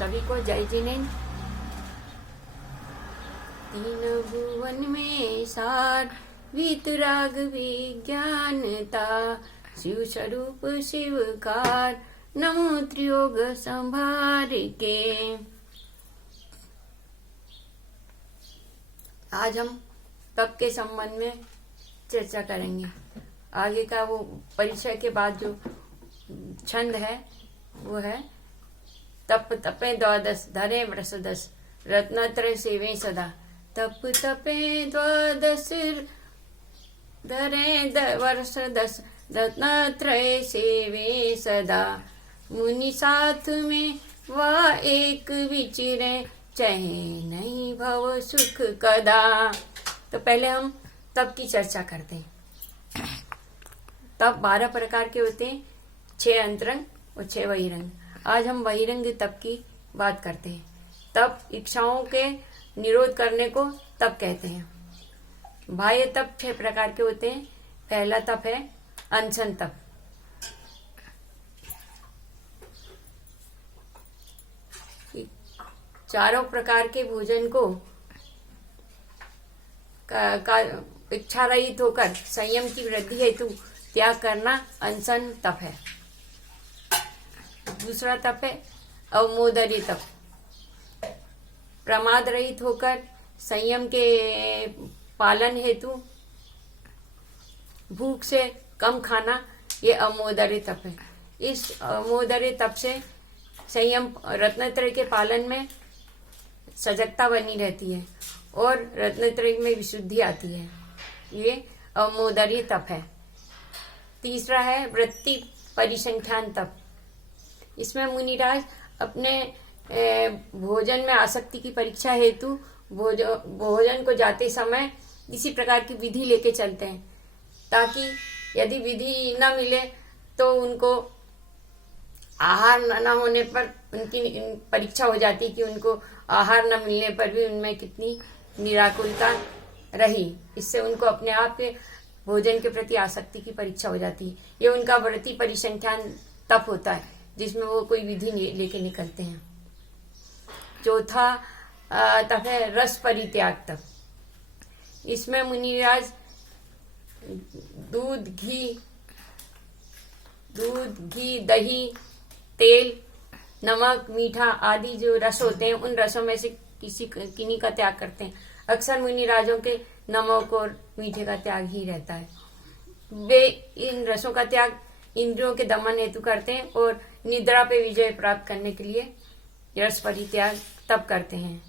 सभी को जय जिनेन्द्र। तीन भुवन में सार वीतराग विज्ञानता, शिव स्वरूप शिवकार नमो त्रियोग संभार के। आज हम तप के संबंध में चर्चा करेंगे। आगे का वो परिचय के बाद जो छंद है वो है तप तपे द्वादश धरे वर्ष 10 रत्नत्रय सेवे सदा। तप तपे द्वादश धरे वर्ष 10 रत्नत्रय सेवे सदा। मुनि साथ में वह एक विचरे, चाहे नहीं भव सुख कदा। तो पहले हम तप की चर्चा करते हैं। तप 12 प्रकार के होते हैं, 6 अंतरंग और 6 बहिरंग। आज हम बहिरंग तप की बात करते हैं। तप इच्छाओं के निरोध करने को तप कहते हैं। बाह्य तप 6 प्रकार के होते हैं। पहला तप है अनशन तप। चारों प्रकार के भोजन को इच्छा रहित होकर संयम की वृद्धि हेतु त्याग करना अनशन तप है। दूसरा तप है अवमोदरी तप। प्रमाद रहित होकर संयम के पालन हेतु भूख से कम खाना, ये अवमोदरी तप है। इस अवमोदरी तप से संयम रत्नत्रय के पालन में सजगता बनी रहती है और रत्नत्रय में विशुद्धि आती है। ये अवमोदरी तप है। तीसरा है वृत्ति परिसंख्यान तप। इसमें मुनिराज अपने भोजन में आसक्ति की परीक्षा हेतु भोजन को जाते समय इसी प्रकार की विधि लेके चलते हैं, ताकि यदि विधि न मिले तो उनको आहार न होने पर उनकी परीक्षा हो जाती कि उनको आहार न मिलने पर भी उनमें कितनी निराकुलता रही। इससे उनको अपने आप के भोजन के प्रति आसक्ति की परीक्षा हो जाती है। ये उनका वृत्ति परिसंख्यान तप होता है, जिसमें वो कोई विधि लेके निकलते हैं। चौथा तप है रस परित्याग तप। इसमें मुनिराज दूध, घी, दही, तेल, नमक, मीठा आदि जो रस होते हैं, उन रसों में से किन्हीं का त्याग करते हैं। अक्सर मुनिराजों के नमक और मीठे का त्याग ही रहता है। वे इन रसों का त्याग इंद्रियों के दमन हेतु करते हैं और निद्रा पे विजय प्राप्त करने के लिए रस परित्याग तप करते हैं।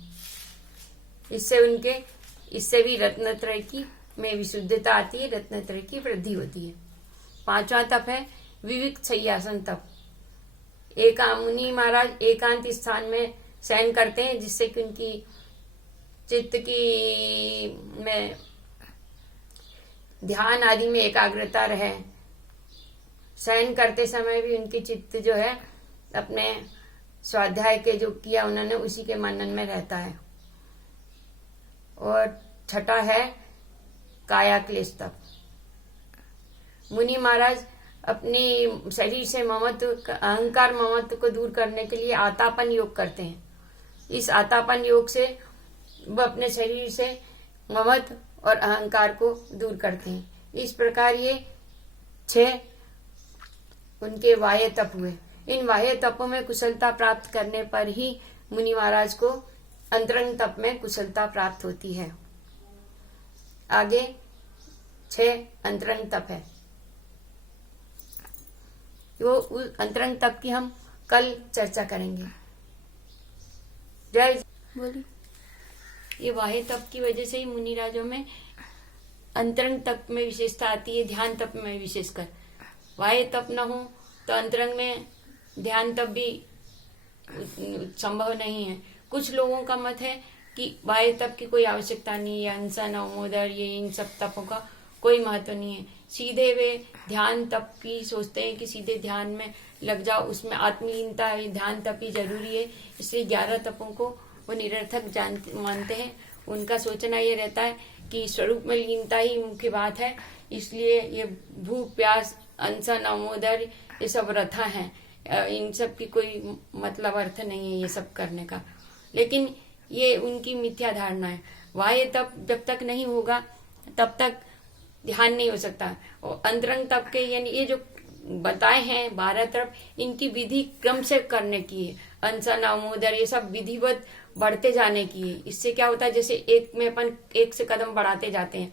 इससे भी रत्नत्रय की में विशुद्धता आती है, रत्नत्रय की वृद्धि होती है। पांचवा तप है विविक्त शय्यासन तप। मुनि महाराज एकांत स्थान में शयन करते हैं, जिससे कि उनकी चित्त की में ध्यान आदि में एकाग्रता रहे। शयन करते समय भी उनकी चित्त जो है अपने स्वाध्याय के जो किया उन्होंने उसी के मनन में रहता है। और छठा है काया क्लेश तप। मुनि महाराज अपनी शरीर से अहंकार ममत्व को दूर करने के लिए आतापन योग करते हैं। इस आतापन योग से वह अपने शरीर से ममत्व और अहंकार को दूर करते हैं। इस प्रकार ये 6 उनके बाह्य तप हुए। इन बाह्य तपों में कुशलता प्राप्त करने पर ही मुनि महाराज को अंतरंग तप में कुशलता प्राप्त होती है। आगे 6 अंतरंग तप है। वो उस अंतरंग तप की हम कल चर्चा करेंगे। जय बोली। ये बाह्य तप की वजह से ही मुनिराजों में अंतरंग तप में विशेषता आती है, ध्यान तप में विशेषकर। बाह्य तप न हो तो अंतरंग में ध्यान तप भी संभव नहीं है। कुछ लोगों का मत है कि बाह्य तप की कोई आवश्यकता नहीं है, अनशन, अवमोदर, ये इन सब तपों का कोई महत्व नहीं है। सीधे वे ध्यान तप की सोचते हैं कि सीधे ध्यान में लग जाओ, उसमें आत्मलीनता है, ध्यान तप ही जरूरी है। इसलिए 11 तपों को वो निरर्थक मानते हैं। उनका सोचना ये रहता है कि स्वरूप में लीनता ही मुख्य बात है। इसलिए ये भूख, प्यास, अनशन, अवमोदर ये सब रथा हैं। इन सब की कोई मतलब अर्थ नहीं है ये सब करने का, लेकिन ये उनकी मिथ्या धारणा है। बाह्य तप जब तक नहीं होगा तब तक ध्यान नहीं हो सकता। और अंतरंग तप के यानी ये जो बताए हैं 12 तप, इनकी विधि क्रम से करने की है। अनशन, अमोदर, ये सब विधिवत बढ़ते जाने की है। इससे क्या होता है, जैसे एक में अपन एक से कदम बढ़ाते जाते हैं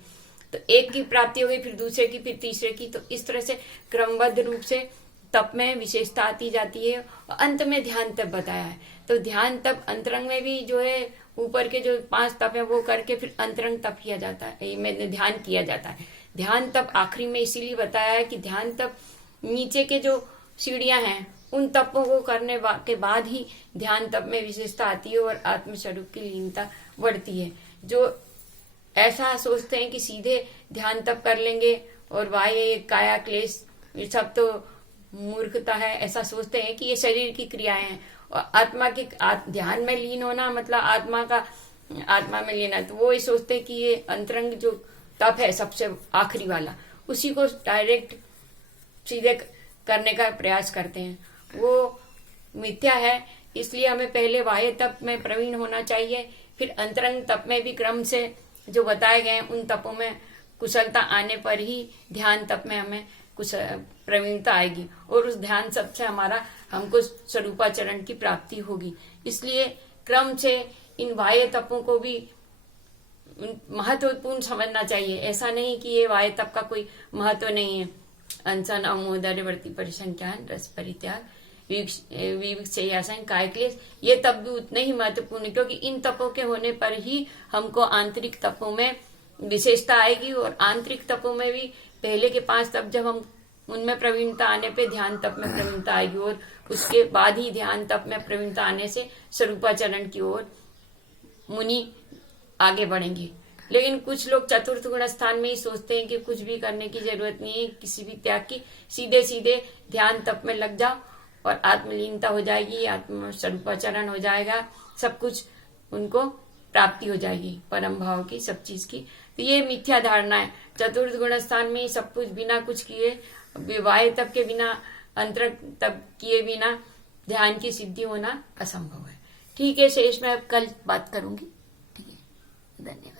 तो एक की प्राप्ति हो गई, फिर दूसरे की, फिर तीसरे की, तो इस तरह से क्रमबद्ध रूप से तप में विशेषता आती जाती है। और अंत में ध्यान तप बताया है। तो ध्यान तप अंतरंग में भी जो है ऊपर के जो 5 तप है वो करके फिर अंतरंग तप किया जाता है, में ध्यान किया जाता है। ध्यान तप आखिरी में इसीलिए बताया है कि ध्यान तप नीचे के जो सीढ़ियां हैं उन तपों को करने के बाद ही ध्यान तप में विशेषता आती है और आत्मस्वरूप की लीनता बढ़ती है। जो ऐसा सोचते हैं कि सीधे ध्यान तप कर लेंगे और बाह्य काया क्लेश ये सब तो मूर्खता है। ऐसा सोचते हैं कि ये शरीर की क्रियाएं हैं और आत्मा के ध्यान में लीन होना मतलब आत्मा में लीन है। तो वो ये सोचते हैं कि ये अंतरंग जो तप है सबसे आखिरी वाला, उसी को डायरेक्ट सीधे करने का प्रयास करते हैं, वो मिथ्या है। इसलिए हमें पहले बाह्य तप में प्रवीण होना चाहिए, फिर अंतरंग तप में भी क्रम से जो बताए गए उन तपों में कुशलता आने पर ही ध्यान तप में हमें कुछ प्रवीणता आएगी और उस ध्यान तप से हमको स्वरूपाचरण की प्राप्ति होगी। इसलिए क्रम से इन बाह्य तपों को भी महत्वपूर्ण समझना चाहिए। ऐसा नहीं कि ये बाह्य तप का कोई महत्व नहीं है। अनशन, अमोदर्य, वृत्ति परिसंख्यान, रस परित्याग, विविक्तयासन, काय क्लेश, ये तप भी उतने ही महत्वपूर्ण है, क्योंकि इन तपों के होने पर ही हमको आंतरिक तपों में विशेषता आएगी। और आंतरिक तपों में भी पहले के 5 तप जब हम उनमें प्रवीणता आने पे ध्यान तप में प्रवीणता आएगी और उसके बाद ही ध्यान तप में प्रवीणता आने से स्वरूपाचरण की ओर मुनि आगे बढ़ेंगे। लेकिन कुछ लोग चतुर्थ गुण स्थान में ही सोचते हैं कि कुछ भी करने की जरूरत नहीं है, किसी भी त्याग की, सीधे सीधे ध्यान तप में लग जाओ और आत्मलीनता हो जाएगी, आत्म स्वरूपाचरण हो जाएगा, सब कुछ उनको प्राप्ति हो जाएगी परम भाव की, सब चीज की। तो ये मिथ्या धारणा है। चतुर्थ गुण स्थान में सब कुछ बिना कुछ किए, बाह्य तप के बिना, अंतर तप किए बिना ध्यान की सिद्धि होना असंभव है। ठीक है, शेष मैं अब कल बात करूंगी। ठीक है, धन्यवाद।